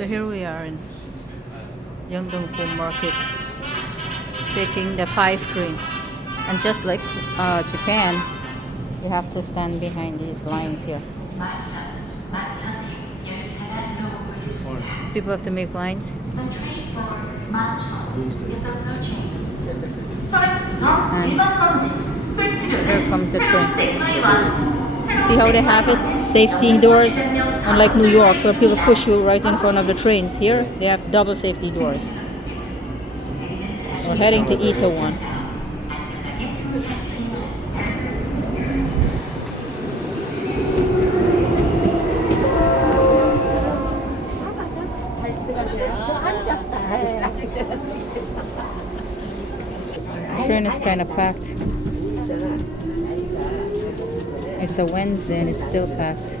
So here we are in Yeongdong-gu Market, taking the 5 train. And just like Japan, you have to stand behind these lines here. People have to make lines. And here comes the train. See how they have it? Safety doors. Unlike New York, where people push you right in front of the trains. Here, they have double safety doors. We're heading to Itaewon. The train is kind of packed. It's a Wednesday and it's still packed.